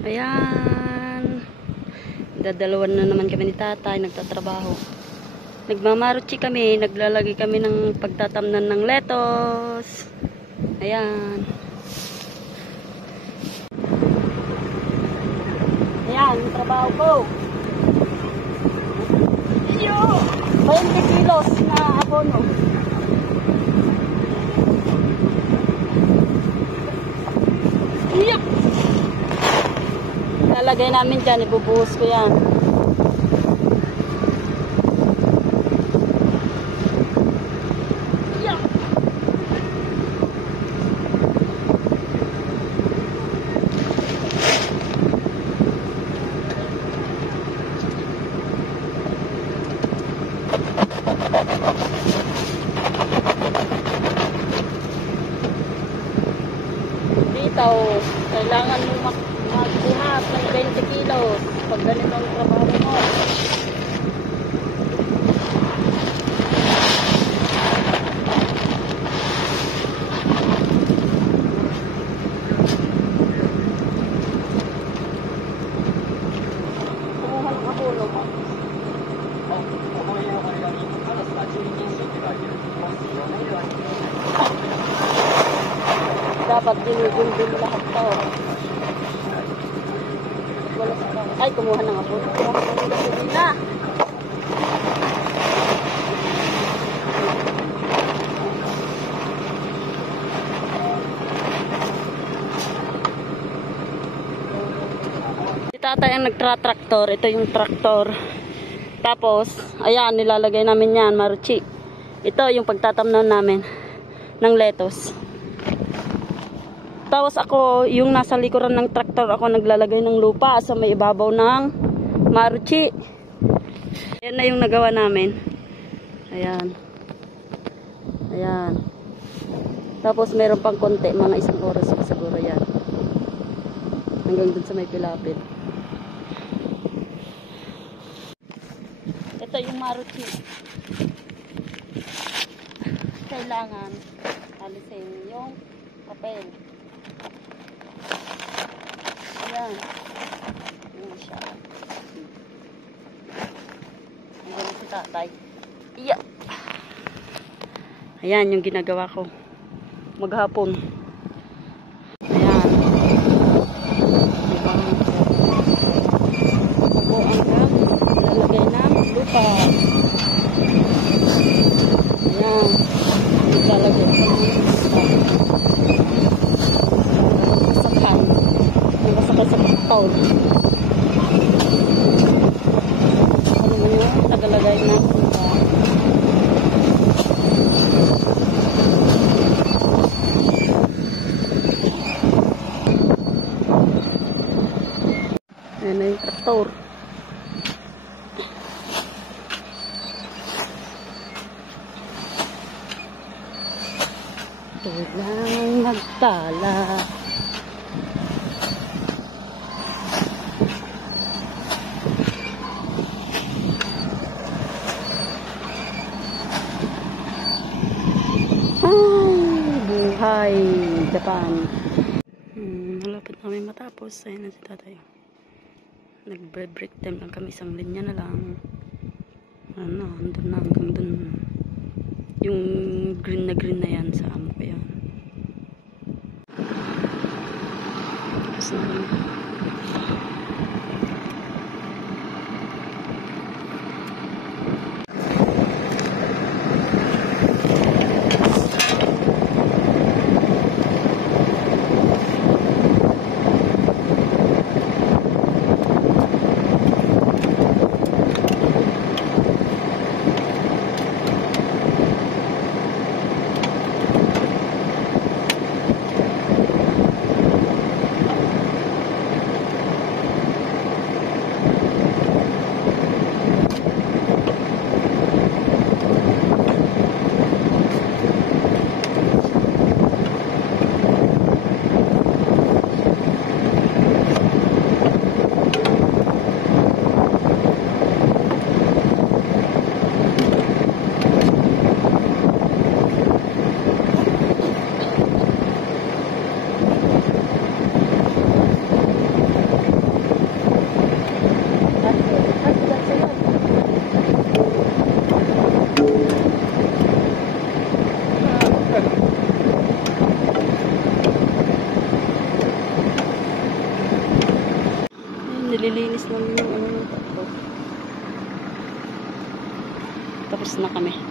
Ayan. Dadalawan na naman kami ni tatay, nagtatrabaho. Nagmamaruchi kami, naglalagay kami ng pagtatamnan ng lettuce. Ayan. Ayan, yung trabaho ko. 20 kilos na abono. Yup! Lalagay namin dyan, ibubuhos ko yan. Yup! Dito, kailangan mo magbuhat ng 20 kilos pag ganito ang trabaho mo. Kumuha ng abono mo. Dapat ginugundin lahat to. Ay, kumuha ng abono. Na. Si tatay ang nagtra-traktor. Ito yung traktor. Tapos, ayan, nilalagay namin yan, maruchi. Ito yung pagtatamnan namin ng lettuce. Tapos ako, yung nasa likuran ng traktor, ako naglalagay ng lupa sa may ibabaw ng maruchi. Ayan na yung nagawa namin. Ayan. Ayan. Tapos meron pang konti, mga isang oras pa siguro yan. Hanggang dun sa may pilapit. Ito yung maruchi. Kailangan alisin yung papel. Ayan. Ayan siya. Ayan si tatay. Iya. Ayan yung ginagawa ko. Maghapon. Ayan. Ako ang lalagay ng lupa. Ayan. Lalagay ko ng lupa. Sa paul. Ano mo yun? Tagalagay na. Ayan na yung traktor. Ito lang nagtala. Buhay Japan. Malapit namin matapos. Ayun na si tatay. Nag-break time lang kami. Isang linya na lang. Ano, andun na hanggang dun. Yung green na yan sa amo ko yan. Tapos na lang. nililinis namin yung ano ng tractor. Tapos na kami.